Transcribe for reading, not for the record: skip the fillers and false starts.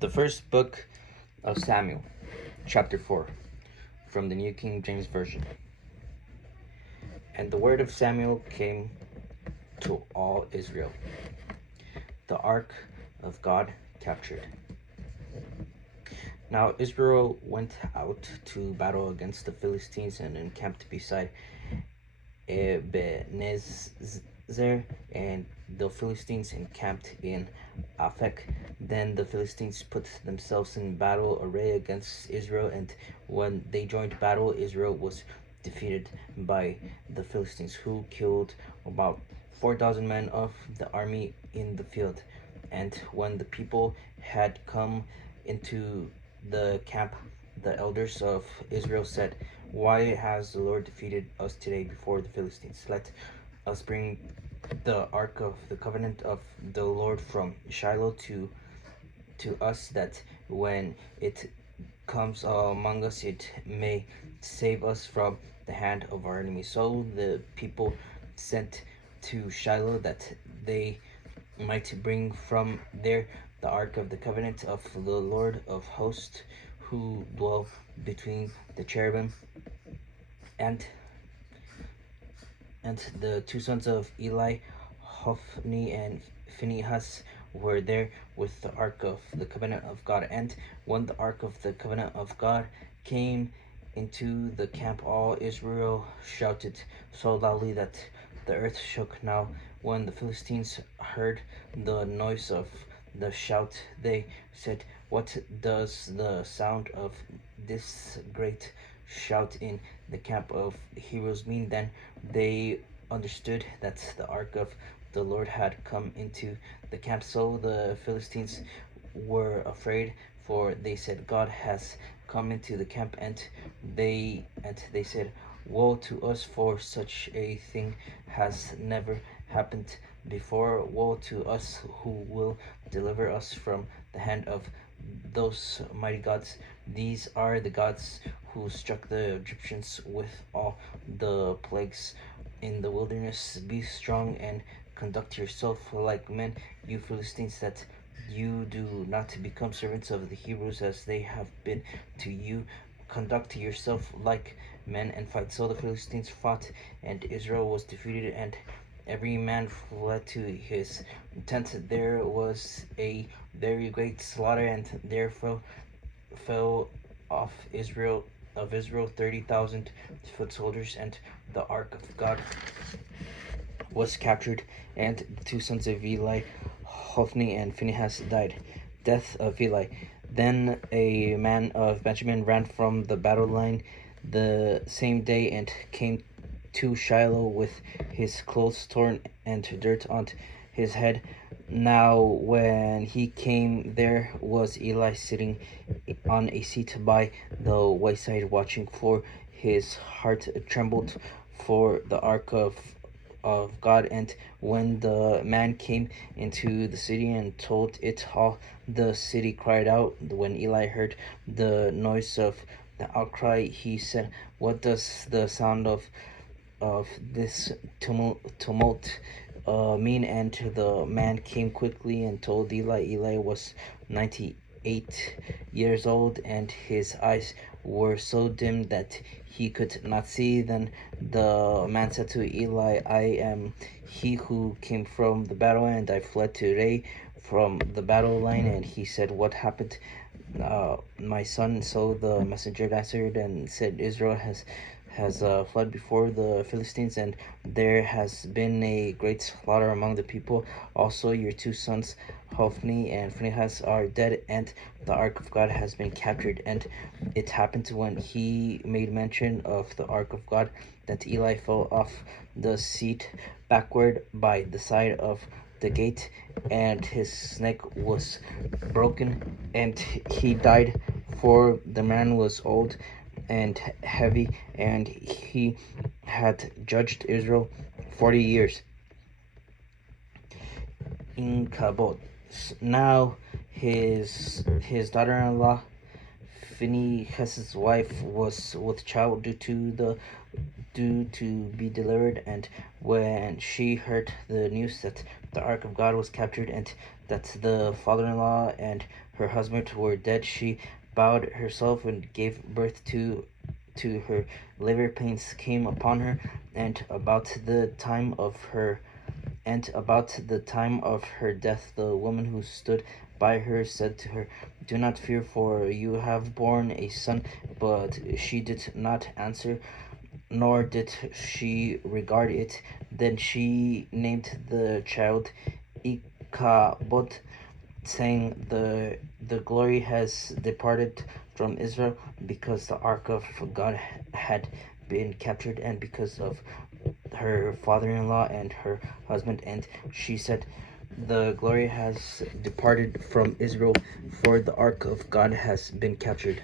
The first book of Samuel, chapter 4, from the New King James Version. And the word of Samuel came to all Israel. The ark of God captured. Now Israel went out to battle against the Philistines and encamped beside Ebenezer, and the Philistines encamped in Aphek. Then the Philistines put themselves in battle array against Israel, and when they joined battle, Israel was defeated by the Philistines, who killed about 4,000 men of the army in the field. And when the people had come into the camp, the elders of Israel said, "Why has the Lord defeated us today before the Philistines? Let us bring the ark of the covenant of the Lord from Shiloh to us, that when it comes among us, it may save us from the hand of our enemies." So the people sent to Shiloh that they might bring from there the ark of the covenant of the Lord of hosts, who dwell between the cherubim. And the two sons of Eli, Hophni and Phinehas, were there with the ark of the covenant of God. And when the ark of the covenant of God came into the camp, all Israel shouted so loudly that the earth shook. Now when the Philistines heard the noise of the shout, they said, "What does the sound of this great shout in the camp of heroes mean?" Then they understood that the ark of the Lord had come into the camp. So the Philistines were afraid, for they said, "God has come into the camp." And they said, "Woe to us, for such a thing has never happened before. Woe to us, who will deliver us from the hand of those mighty gods? These are the gods who struck the Egyptians with all the plagues in the wilderness. Be strong and conduct yourself like men, you Philistines, that you do not become servants of the Hebrews as they have been to you. Conduct yourself like men and fight." So the Philistines fought, and Israel was defeated, and every man fled to his tent. There was a very great slaughter, and there fell of Israel 30,000 foot soldiers. And the ark of God was captured, and the two sons of Eli, Hophni and Phinehas, died. Death of Eli. Then a man of Benjamin ran from the battle line the same day and came to Shiloh with his clothes torn and dirt on his head. Now when he came, there was Eli sitting on a seat by the wayside watching, for his heart trembled for the ark of God. And when the man came into the city and told it all, the city cried out. When Eli heard the noise of the outcry, he said, "What does the sound of this tumult mean?" And the man came quickly and told Eli. Eli was 98 years old, and his eyes were so dim that he could not see. Then the man said to Eli, "I am he who came from the battle, and I fled today from the battle line." And he said, "What happened, my son?" So the messenger answered and said, "Israel has fled before the Philistines, and there has been a great slaughter among the people. Also your two sons, Hophni and Phinehas, are dead, and the ark of God has been captured." And it happened when he made mention of the ark of God that Eli fell off the seat backward by the side of the gate, and his neck was broken, and he died, for the man was old and heavy, and he had judged Israel 40 years in Kabod. Now his daughter-in-law Phinehas's wife was with child due to be delivered, and when she heard the news that the ark of God was captured and that the father-in-law and her husband were dead, she bowed herself and gave birth to her. Labor pains came upon her, and about the time of her death, the woman who stood by her said to her, "Do not fear, for you have borne a son." But she did not answer, nor did she regard it. Then she named the child Ichabod, saying, The glory has departed from Israel, because the ark of God had been captured, and because of her father-in-law and her husband. And she said, The glory has departed from Israel, for the ark of God has been captured.